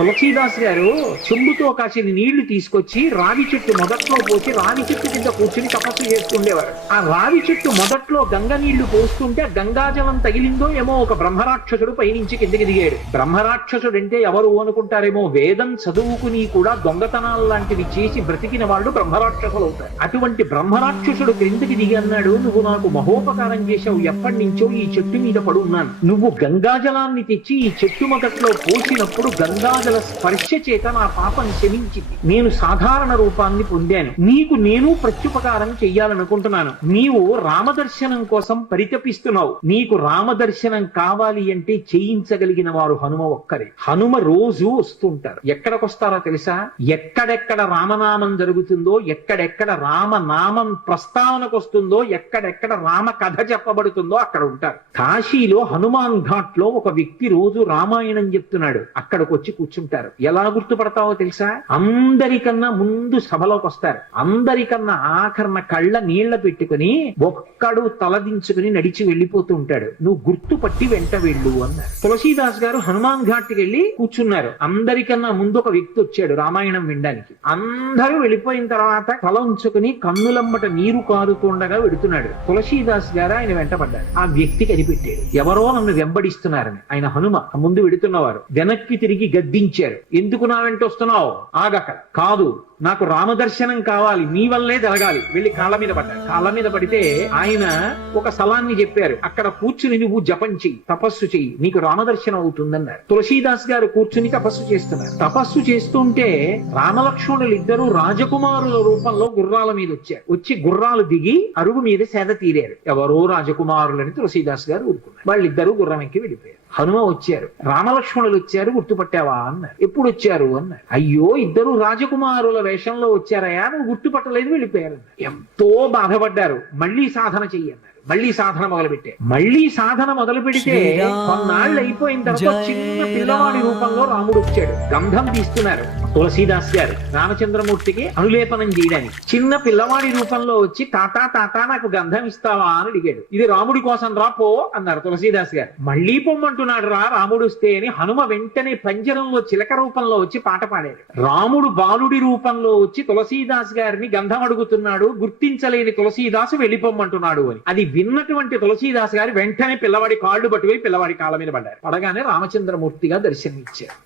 తులసీదాస్ గారు చెంబుతో కాసిన నీళ్లు తీసుకొచ్చి రావి చెట్టు మొదట్లో పోసి రావి చెట్టు కింద కూర్చుని తపస్సు చేస్తుండేవారు. ఆ రావి చెట్టు మొదట్లో గంగ నీళ్లు పోస్తుంటే గంగాజలం తగిలిందో ఏమో ఒక బ్రహ్మరాక్షసుడు పైనుంచి కిందకి దిగాడు. బ్రహ్మరాక్షసుడు అంటే ఎవరు అనుకుంటారేమో, వేదం చదువుకుని కూడా దొంగతనాలు లాంటివి చేసి బ్రతికిన వాళ్ళు బ్రహ్మరాక్షసులు అవుతారు. అటువంటి బ్రహ్మరాక్షసుడు క్రిందికి దిగి అన్నాడు, నువ్వు నాకు మహోపకారం చేశావు, ఎప్పటి నుంచో ఈ చెట్టు మీద పడున్నాను. నువ్వు గంగాజలాన్ని తెచ్చి ఈ చెట్టు మొదట్లో పోసినప్పుడు గంగాజల స్పర్శ చేత నా పాపం శమించింది. నేను సాధారణ రూపాన్ని పొందాను. నీకు నేను ప్రత్యుపకారం చెయ్యాలనుకుంటున్నాను. నీవు రామదర్శనం కోసం పరితపిస్తున్నావు. నీకు రామదర్శనం కావాలి అంటే చేయించగలిగిన వారు హనుమ ఒక్కరే. హనుమ రోజు వస్తుంటారు. ఎక్కడికొస్తారో తెలుసా? ఎక్కడెక్కడ రామనామం జరుగుతుందో, ఎక్కడెక్కడ రామనామం ప్రస్తావనకు వస్తుందో, ఎక్కడెక్కడ రామ కథ చెప్పబడుతుందో అక్కడ ఉంటారు. కాశీలో హనుమాన్ ఘాట్ లో ఒక వ్యక్తి రోజు రామాయణం చెప్తున్నాడు. అక్కడికి వచ్చి కూర్చుంటారు. ఎలా గుర్తుపడతావో తెలుసా? అందరికన్నా ముందు సభలోకి వస్తారు. అందరికన్నా ఆఖరణ కళ్ళ నీళ్ల పెట్టుకుని ఒక్కడు తలదించుకుని నడిచి వెళ్ళిపోతూ ఉంటాడు. నువ్వు గుర్తుపట్టి వెంట వెళ్ళు అన్నారు. తులసీదాస్ గారు హనుమాన్ ఘాట్కి వెళ్ళి కూర్చున్నారు. అందరికన్నా ముందు ఒక వ్యక్తి వచ్చాడు రామాయణం వినడానికి. అందరూ వెళ్ళిపోయిన తర్వాత తల ఉంచుకుని కన్నులమ్మట నీరు కారుతుండగా వెడుతున్నాడు. తులసీదాస్ గారు ఆయన వెంటపడ్డారు. ఆ వ్యక్తి కనిపెట్టాడు, ఎవరో నన్ను వెంబడిస్తున్నారని. ఆయన హనుమ. ముందు వెడుతున్నవారు వెనక్కి తిరిగి గద్దించారు. ఎందుకు నా వెంట వస్తున్నావు? ఆగక. కాదు, నాకు రామదర్శనం కావాలి, నీ వల్లే జరగాలి. వెళ్ళి కాళ్ళ మీద పడ్డారు. కాళ్ళ మీద పడితే ఆయన ఒక స్థలాన్ని చెప్పారు. అక్కడ కూర్చుని నువ్వు జపం చెయ్యి, తపస్సు చెయ్యి, నీకు రామదర్శనం అవుతుందన్నారు. తులసీదాస్ గారు కూర్చుని తపస్సు చేస్తున్నారు. తపస్సు చేస్తుంటే రామలక్ష్మణులు ఇద్దరు రాజకుమారుల రూపంలో గుర్రాల మీద వచ్చారు. వచ్చి గుర్రాలు దిగి అరుగు మీద సేద తీరారు. ఎవరో రాజకుమారులని తులసీదాస్ గారు ఊరుకున్నారు. వాళ్ళిద్దరూ గుర్రం ఎక్కి వెళ్ళిపోయారు. హనుమ వచ్చారు. రామలక్ష్మణులు వచ్చారు, గుర్తుపట్టావా అన్నారు. ఎప్పుడు వచ్చారు అన్నారు. అయ్యో, ఇద్దరు రాజకుమారుల వేషంలో వచ్చారయా, నువ్వు గుర్తుపట్టలేదు, వెళ్ళిపోయారు. ఎంతో బాధపడ్డారు. మళ్ళీ సాధన చెయ్యన్నారు. మళ్ళీ సాధన మొదలుపెట్టే. మళ్ళీ సాధన మొదలు పెడితే కొన్నాళ్ళు అయిపోయిన తర్వాత చిన్న పిల్లవాడి రూపంలో రాముడు వచ్చాడు. గంధం తీస్తున్నారు తులసీదాస్ గారు రామచంద్రమూర్తికి అనులేపనం చేయడానికి. చిన్న పిల్లవాడి రూపంలో వచ్చి తాతా తాతా నాకు గంధం ఇస్తావా అని అడిగాడు. ఇది రాముడి కోసం రా పో అన్నారు తులసీదాస్ గారు. మళ్ళీ పొమ్మంటున్నాడు రా రాముడు వస్తే అని హనుమ వెంటనే పంజరంలో చిలక రూపంలో వచ్చి పాట పాడాడు. రాముడు బాలుడి రూపంలో వచ్చి తులసీదాస్ గారిని గంధం అడుగుతున్నాడు. గుర్తించలేని తులసీదాసు వెళ్ళిపోమ్మంటున్నాడు అని. అది విన్నటువంటి తులసీదాస్ గారు వెంటనే పిల్లవాడి కాళ్ళు పట్టుకుని పిల్లవాడి కాళ్ళ మీద పడ్డారు. పడగానే రామచంద్రమూర్తిగా దర్శనమిచ్చారు.